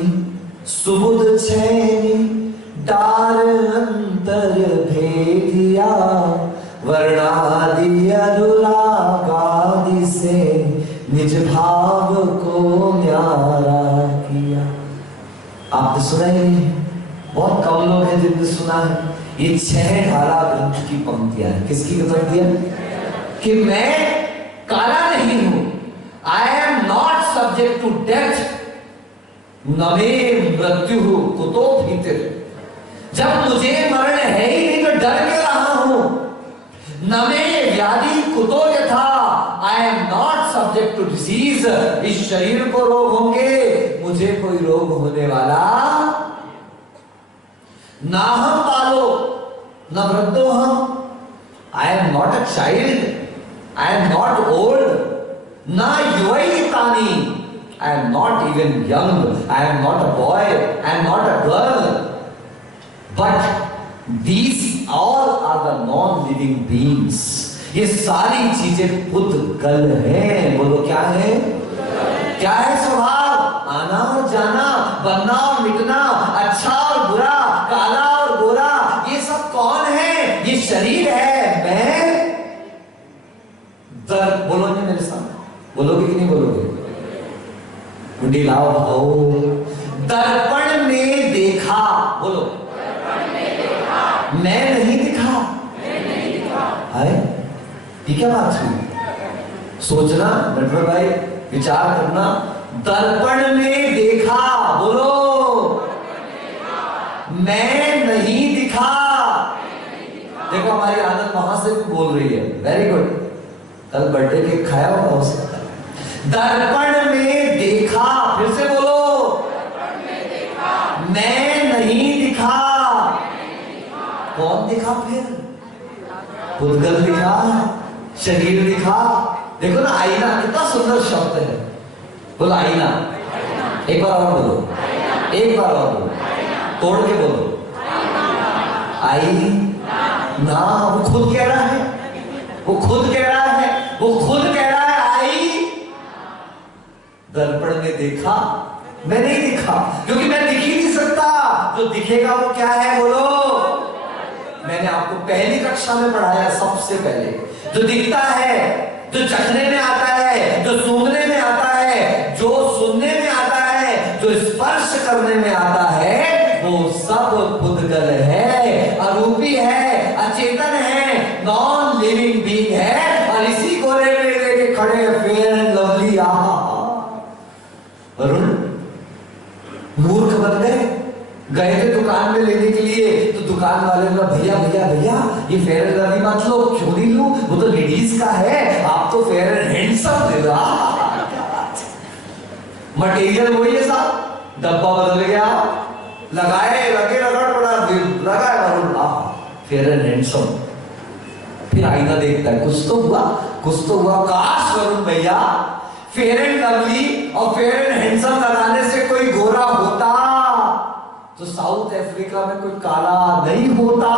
सुबुद छैनी डार अंतर भेदिया, वर्णादि अनुरागादि से निज भाव को न्यारा किया। आपने सुना ही नहीं, बहुत कम लोग हैं जिनने सुना है। ये 6 धारा ग्रंथ की पंक्तियां हैं। किसकी पंक्तियां? कि मैं काला नहीं हूं, I am not subject to death, न मे मृत्यु कुतो भीतर। जब मुझे मरण है ही नहीं तो डर के रहा हूं। न मे व्याधि कुतो यथा, I am not subject to disease. इस शरीर को रोग होंगे, मुझे कोई रोग होने वाला ना हम बालो न वृद्धो हम। I am not a child, I am not old, ना युवैतानी, I am not even young, I am not a boy, I am not a girl, but these all are the non-living beings। ये सारी चीजें पुद्गल हैं। बोलो क्या है? क्या है स्वभाव? आना और जाना, बनना और मिटना, अच्छा और बुरा, काला और गोरा, ये सब कौन है? ये शरीर है। मैं दर बोलोगे मेरे साथ? बोलोगे कि नहीं बोलोगे? मुंडी लाओ भाओ। दर्पण में देखा, बोलो मैं नहीं दिखा। है ये क्या बात हुई? सोचना नटवर भाई, विचार करना। दर्पण में देखा, बोलो मैं नहीं दिखा। देखो हमारी आनंद वहां से भी बोल रही है। Very good. कल बर्थडे केक खाया होगा हो सकता है। दर्पण में देखा, फिर से बोलो मैं नहीं दिखा। कौन दिखा? फिर पुद्गल दिखा, शरीर दिखा। देखो ना, आईना कितना सुंदर शब्द है। बोलो आईना। एक बार और बोलो, एक बार और बोलो, तोड़ के बोलो आई ना। वो खुद कह रहा है, वो खुद कह रहा है, वो खुद कह रहा है आई। दर्पण में देखा, मैं नहीं दिखा, क्योंकि मैं दिख ही नहीं सकता। जो दिखेगा वो क्या है? बोलो। मैंने आपको पहली कक्षा में पढ़ाया सबसे पहले। जो दिखता है, जो चखने में आता है, जो सूंघने में आता है, जो सुनने में आता है, जो स्पर्श करने में आता है, वो सब पुद्गल है, अरूपी है, अचेतन है, नॉन लिविंग बीइंग है। और इसी को लेके खड़े फेयर एंड लवली। वरुण मूर्ख बन गए थे दुकान में लेने के लिए, तो दुकान वाले ने भैया भैया भैया ये फेयर एंड लवली मत लो। क्यों नहीं लूं? वो तो लेडीज का है, आप तो फेयर एंड हैंडसम दे दो। मटेरियल वही है साहब, डब्बा बदल गया, लगाए लगे रगड़ पड़ा, लगाए वरुण फेयर एंड हैंडसम। फिर आईना देखता है, कुछ तो हुआ, कुछ तो हुआ। काश वरुण भैया फेयर एंड लवली और फेयर एंड हैंडसम लगाने से कोई गोरा होता तो साउथ अफ्रीका में कोई काला नहीं होता।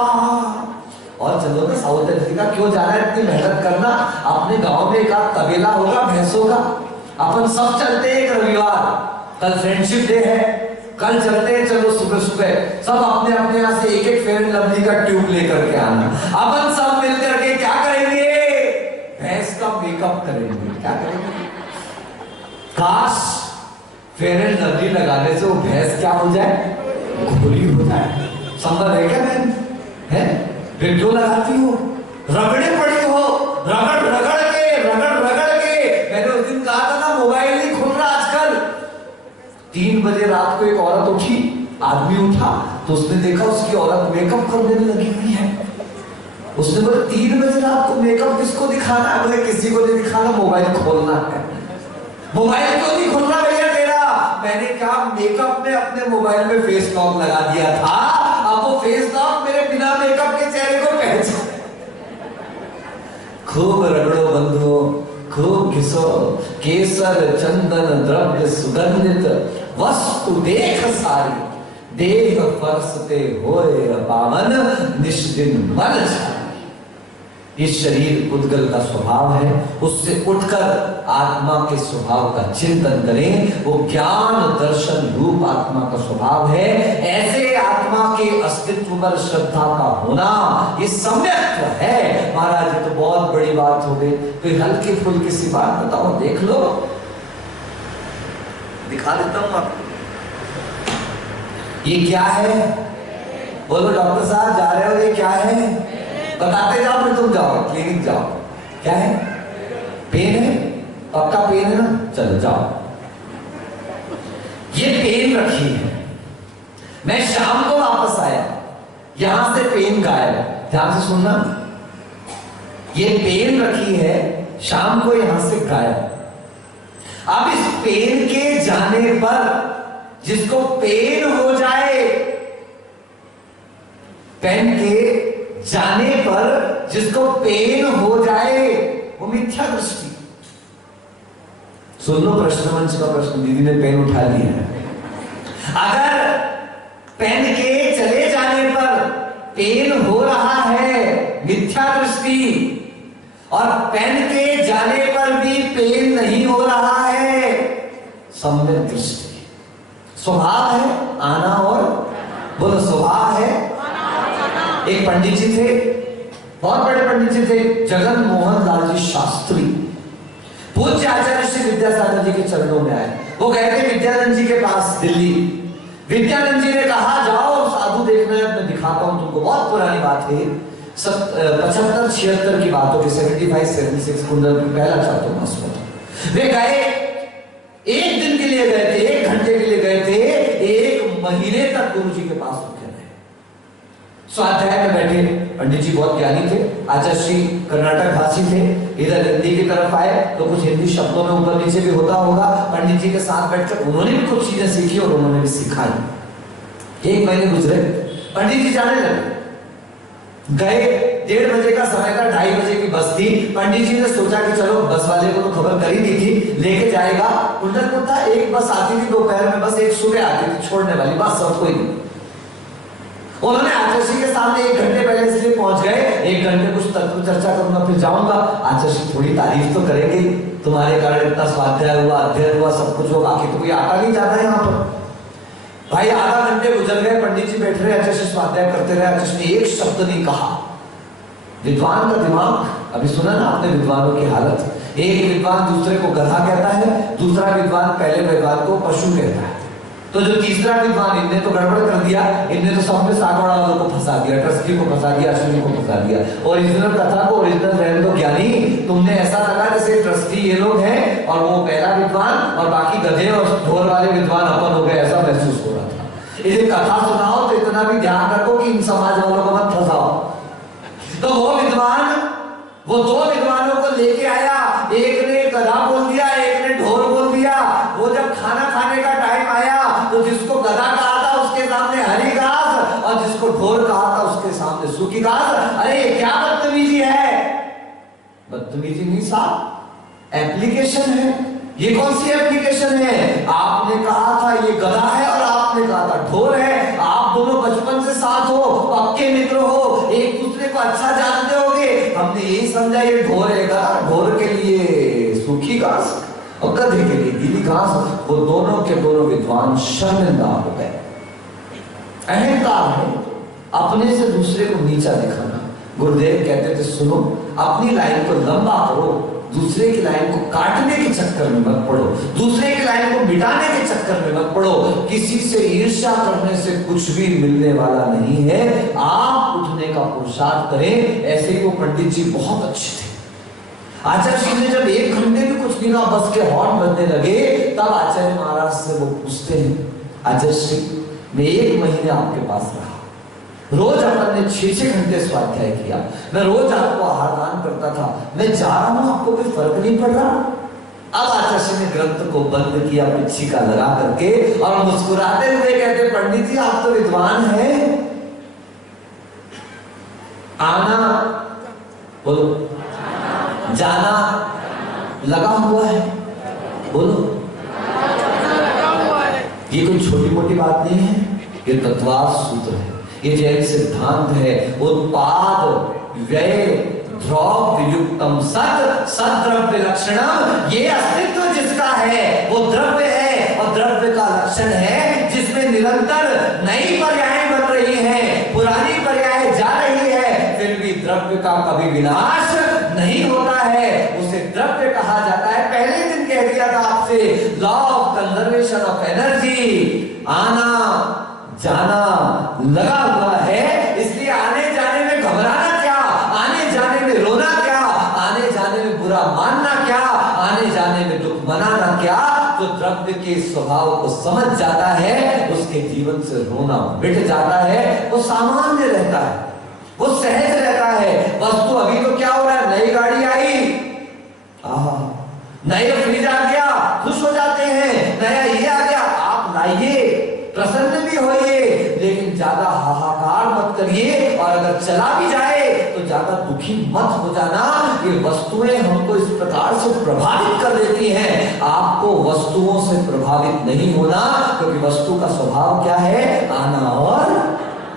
और चलो ना, साउथ अफ्रीका क्यों जाना है, इतनी मेहनत करना। अपने गांव में एक आध तबेला होगा भैंसों का, अपन सब चलते हैं। एक रविवार, कल फ्रेंडशिप डे है, कल चलते हैं। चलो सुबह सुबह सब अपने अपने यहाँ से एक एक फेयर एंड लवली का ट्यूब लेकर के आना। अपन सब मिलकर के क्या करेंगे? भैंस का मेकअप करेंगे। क्या करेंगे? काश फेयर एंड लवली लगाने से वो भैंस क्या हो जाए? गोरी हो जाए। संभव है क्या बहन? है? फिर क्यों लगाती हो? रगड़े पड़ी हो, रगड़ रगड़ के। मैंने उस दिन कहा था ना, मोबाइल नहीं खुल रहा आजकल। 3 बजे रात को एक औरत उठी, आदमी उठा, तो उसने देखा उसकी औरत मेकअप करने में लगी हुई है। उसने बोला 3 बजे रात को मेकअप किसको दिखाना है? बोले किसी को नहीं दिखाना, मोबाइल खोलना है। मोबाइल क्यों नहीं खुल रहा भैया तेरा? मैंने कहा मेकअप में अपने मोबाइल में फेस लॉक लगा दिया था, अब वो फेस लॉक मेरे बिना मेकअप के चेहरे को पहचान। खूब रगड़ो बंधुओं, खूब घिसो, केसर चंदन द्रव्य सुगंधित वस्तु देख सारी, देह फरसते होए पावन निष्दिन मन छाई। ये शरीर पुद्गल का स्वभाव है, उससे उठकर आत्मा के स्वभाव का चिंतन करें। वो ज्ञान दर्शन रूप आत्मा का स्वभाव है। ऐसे आत्मा के अस्तित्व पर श्रद्धा का होना ये सम्यक है। महाराज तो बहुत बड़ी बात हो गई, कोई हल्की फुल्की सी बात बताओ, देख लो, दिखा देता हूं आपको। ये क्या है? बोलो डॉक्टर साहब जा रहे हो, ये क्या है? बताते जाओ, फिर तुम जाओ क्लिनिक जाओ। क्या है? पेन है, पक्का पेन है ना, चलो जाओ। ये पेन रखी है, मैं शाम को वापस आया, यहां से पेन गायब। ध्यान से सुनना, ये पेन रखी है, शाम को यहां से गायब। अब इस पेन के जाने पर जिसको पेन हो जाए, पेन के जाने पर जिसको पेन हो जाए, वो मिथ्या दृष्टि। सुन लो प्रश्न मंच का प्रश्न, दीदी ने पेन उठा लिया है। अगर पेन के चले जाने पर पेन हो रहा है, मिथ्या दृष्टि, और पेन के जाने पर भी पेन नहीं हो रहा है, सम्यक दृष्टि। स्वभाव है आना और, बोलो स्वभाव है। एक पंडित जी थे, बहुत बड़े पंडित जी थे, जगन मोहन लाल जी शास्त्री, पूज्य आचार्य श्री विद्यासागर जी के चरणों में आए। वो गए थे विद्यानंद जी के पास दिल्ली। विद्यानंद जी ने कहा जाओ साधु देखना है, मैं दिखाता हूं तुमको। बहुत पुरानी बात है, 75-76 की बात होगी, 75-76 कुंडल पहला चातुर्मास में। वे गए, एक दिन के लिए गए थे, 1 घंटे के लिए गए थे, 1 महीने तक गुरु जी के पास रुके रहे। स्वाध्याय में बैठे, पंडित जी बहुत ज्ञानी थे, आचार्य श्री कर्नाटक भाषी थे, इधर हिंदी की तरफ आए तो कुछ हिंदी शब्दों में ऊपर नीचे भी होता होगा। पंडित जी के साथ बैठकर उन्होंने भी कुछ चीजें सीखी और उन्होंने भी सिखाई। 1 महीने गुजरे, पंडित जी जाने लगे। गए, 1:30 बजे का समय था, 2:30 बजे की बस थी। पंडित जी ने सोचा कि चलो बस वाले को तो खबर कर ही दी थी, लेके जाएगा। कुंडलपुर था, 1 बस आती थी दोपहर में, बस 1 सुबह आती थी छोड़ने वाली, बस सब कोई नहीं। उन्होंने आचार्य श्री के सामने 1 घंटे पहले इसलिए पहुंच गए, 1 घंटे कुछ तत्व चर्चा करूंगा फिर जाऊंगा। आचार्य श्री थोड़ी तारीफ तो करेंगे, तुम्हारे कारण इतना स्वाध्याय हुआ, अध्ययन हुआ, सब कुछ हुआ, बाकी तो कोई आता नहीं जाता है यहाँ पर। भाई आधा घंटे गुजर गए, पंडित जी बैठ रहे, आचार्य स्वाध्याय करते रहे। आचार्य ने एक शब्द नहीं कहा। विद्वान का दिमाग, अभी सुना ना आपने विद्वानों की हालत। एक विद्वान दूसरे को गधा कहता है, दूसरा विद्वान पहले विद्वान को पशु कहता है। तो जो तीसरा विद्वान, इनने तो गड़बड़ कर दिया, इनने तो सब में सागवाड़ा वालों को फंसा दिया, ट्रस्टी को फंसा दिया, अश्विनी को फंसा दिया। ओरिजिनल कथा को ओरिजिनल रहने दो ज्ञानी। तुमने ऐसा लगा जैसे ट्रस्टी ये लोग हैं और वो पहला विद्वान और बाकी गधे और ढोल वाले विद्वान अपन हो गए, ऐसा महसूस हो रहा था। इसे कथा सुनाओ तो इतना भी ध्यान रखो कि इन समाज वालों को मत फंसाओ। तो वो विद्वान, वो 2 विद्वानों को लेके आया, एक ने गधा बोल दिया, एक ने ढोल बोल दिया। वो जब खाना खाने का टाइम आया तो जिसको गधा कहा था उसके सामने हरी घास और जिसको ढोल कहा था उसके सामने सूखी घास। अरे क्या बदतमीजी है? बदतमीजी नहीं साहब, एप्लीकेशन है। ये कौन सी एप्लीकेशन है? आपने कहा था ये गधा है और आपने कहा था ढोल है। आप दोनों बचपन से साथ हो, पक्के मित्र हो, एक दूसरे को अच्छा जानते होगे। हमने यही समझा ये ढोल है, गधा ढोल के लिए सूखी घास और गधे के लिए गीली घास। वो दोनों के दोनों विद्वान शर्मिंदा हो गए। अहंकार है, अपने से दूसरे को नीचा दिखाना। गुरुदेव कहते थे सुनो, अपनी लाइन को लंबा करो, दूसरे की लाइन को काटने के चक्कर में मत पड़ो, दूसरे की लाइन को मिटाने के चक्कर में मत पड़ो। किसी से ईर्ष्या करने से कुछ भी मिलने वाला नहीं है। आप उठने का पुरुषार्थ करें। ऐसे ही वो पंडित जी बहुत अच्छे थे। आचार्य श्री ने जब 1 घंटे भी कुछ नहीं कहा, बस के हॉर्न बजने लगे, तब आचार्य महाराज से वो पूछते हैं, आचार्य श्री मैं 1 महीने आपके पास रहा, रोज अपन ने 6-6 घंटे स्वाध्याय किया, मैं रोज आपको आहार दान करता था, मैं जा रहा हूं, आपको कोई फर्क नहीं पड़ रहा। अब आचार्य ने ग्रंथ को बंद किया पिच्छी का लगा करके और मुस्कुराते हुए कहते, पंडित जी आप तो विद्वान हैं, आना बोलो, जाना लगा हुआ है, बोलो। ये कोई छोटी मोटी बात नहीं है, ये तत्वार्थ सूत्र है, ये जैन सिद्धांत है। उत्पाद व्यय द्रव्य युक्तम सत सद्रव्य लक्षणम, ये अस्तित्व जिसका है वो द्रव्य है, और द्रव्य का लक्षण है जिसमें निरंतर नई पर्याय बन रही हैं, पुरानी पर्याय जा रही है, फिर भी द्रव्य का कभी विनाश नहीं होता है, उसे द्रव्य कहा जाता है। पहले दिन कह दिया था आपसे, law of conservation of energy, आना जाना लगा हुआ है, इसलिए आने जाने में घबराना क्या, आने जाने में रोना क्या, आने जाने में बुरा मानना क्या, आने जाने में दुख मनाना क्या। जो द्रव्य के स्वभाव को समझ जाता है उसके जीवन से रोना मिट जाता है, वो सामान्य रहता है, वो सहज रहता है। वस्तु अभी तो क्या हो रहा है, नई गाड़ी आई, नया फ्रिज आ गया, खुश हो जाते हैं, नया ये आ गया, आप लाइए, प्रसन्न भी होइए, लेकिन ज्यादा हाहाकार मत करिए, और अगर चला भी जाए तो ज्यादा दुखी मत हो जाना। ये वस्तुएं हमको इस प्रकार से प्रभावित कर देती हैं, आपको वस्तुओं से प्रभावित नहीं होना, क्योंकि वस्तु का स्वभाव क्या है, आना और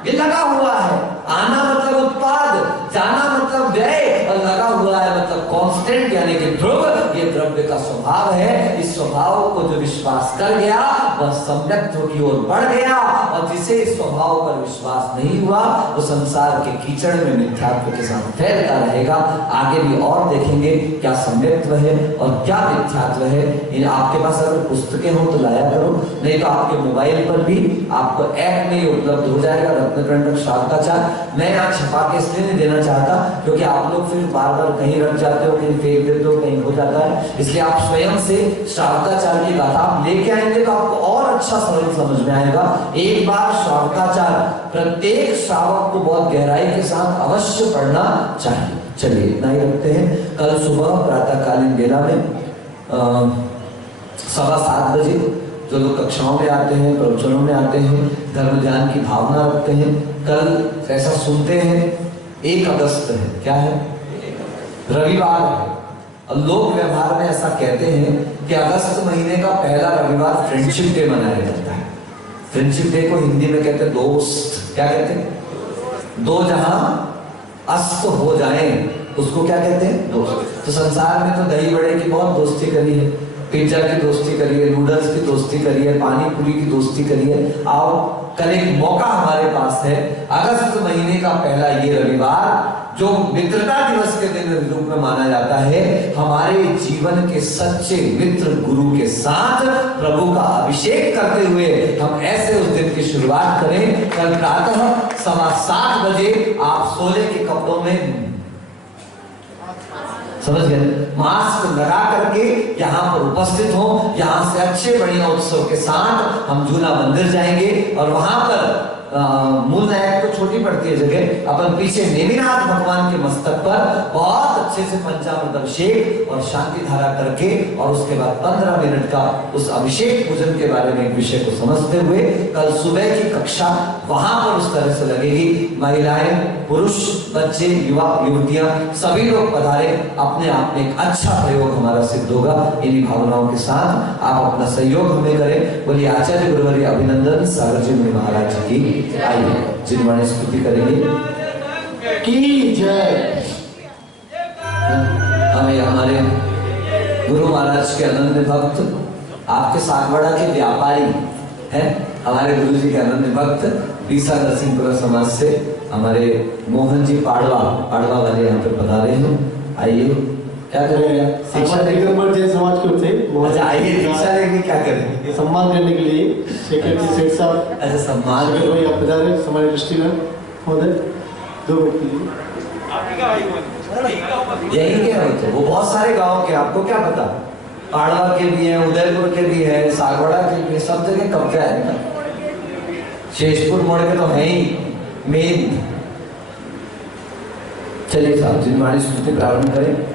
ये लगा हुआ है। आना मतलब उत्पाद, जाना मतलब व्यय, और लगा हुआ है मतलब कांस्टेंट यानी कि ध्रुव। ये द्रव्य का स्वभाव है। इस स्वभाव को जो विश्वास कर गया वह सम्यक्त्व की ओर बढ़ गया, और जिसे इस स्वभाव पर विश्वास नहीं हुआ वो संसार के कीचड़ में मिथ्यात्व के साथ फैलता रहेगा। आगे भी और देखेंगे क्या सम्यक्त्व है और क्या मिथ्यात्व है। इन आपके पास अगर पुस्तकें हो तो लाया करो, नहीं तो आपके मोबाइल पर भी आपको ऐप में उपलब्ध हो जाएगा रत्नकंटक शार्काचार। मैं यहाँ छपा के इसलिए नहीं देना चाहता क्योंकि आप लोग फिर बार बार कहीं रख जाते हो, कहीं फेंक देते हो, कहीं हो जाता है, इसलिए आप स्वयं से शार्काचार की गाथा आप लेके आएंगे तो आपको और अच्छा सरल समझ में आएगा। एक बार शार्काचार प्रत्येक श्रावक को बहुत गहराई के साथ अवश्य पढ़ना चाहिए। चलिए इतना ही रखते हैं। कल सुबह प्रातःकालीन बेला में 7:15 बजे जो लोग कक्षाओं में आते हैं, प्रवचनों में आते हैं, धर्म ध्यान की भावना रखते हैं, कल ऐसा सुनते हैं 1 अगस्त है, क्या है, रविवार है, और लोक व्यवहार में ऐसा कहते हैं कि अगस्त महीने का पहला रविवार फ्रेंडशिप डे मनाया जाता है। फ्रेंडशिप डे को हिंदी में कहते हैं दोस्त, क्या कहते हैं, दो जहां अस्त हो जाएं उसको क्या कहते हैं, दोस्त। तो संसार में तो दही बड़े की बहुत दोस्ती करी है, पिज्जा की दोस्ती करिए, नूडल्स की दोस्ती करिए, पानी पूरी की दोस्ती करिए। आओ कल एक मौका हमारे पास है, अगस्त महीने का पहला ये रविवार जो मित्रता दिवस के दिन रूप में माना जाता है, हमारे जीवन के सच्चे मित्र गुरु के साथ प्रभु का अभिषेक करते हुए हम ऐसे उस दिन की शुरुआत करें। कल प्रातः 7:15 बजे आप सोने के कपड़ों में, समझ गए, मास्क लगा करके यहाँ पर उपस्थित हो। यहाँ से अच्छे बढ़िया उत्सव के साथ हम झूला मंदिर जाएंगे, और वहां पर मूल नायक तो छोटी पड़ती है जगह, अपन पीछे नेमिनाथ भगवान के मस्तक पर बहुत अच्छे से पंचामृत अभिषेक और शांति धारा करके, और उसके बाद 15 मिनट का उस अभिषेक पूजन के बारे में एक विषय को समझते हुए कल सुबह की कक्षा वहां पर उस तरह से लगेगी। महिलाएं, पुरुष, बच्चे, युवा, युवतियां सभी लोग पधारे। अपने आप में एक अच्छा प्रयोग हमारा सिद्ध होगा। इन्हीं भावनाओं के साथ आप अपना सहयोग हमें करें। बोलिए आचार्य गुरुवर्य अभिनंदन सागर जी मुनि महाराज की। आइए जिनवाणी स्तुति करेंगे की जय। हमें हमारे गुरु महाराज के अनन्य भक्त, आपके सागवाड़ा के व्यापारी हैं, हमारे गुरु जी के अनन्य भक्त बीसा नरसिंहपुरा समाज से हमारे मोहन जी पाड़वा वाले यहाँ पे पधारे हैं। आइए क्या करेंगे, शिक्षा जैन समाज के होते, आइए दीक्षा लेंगे, क्या करेंगे, सम्मान करने के लिए सेक्रेटरी सेठ साहब, ऐसे सम्मान भाई आप पधारे हमारे दृष्टिगत महोदय, 2 मिनट के लिए। यही के होते, वो बहुत सारे गाँव के, आपको क्या पता, पाड़वा के भी हैं, उदयपुर के भी हैं, सागवाड़ा के भी, सब जगह कब्जा है ना। शेषपुर मोड़ के तो है ही मेन। चलिए साहब जिनवाणी स्तुति प्रारंभ करें।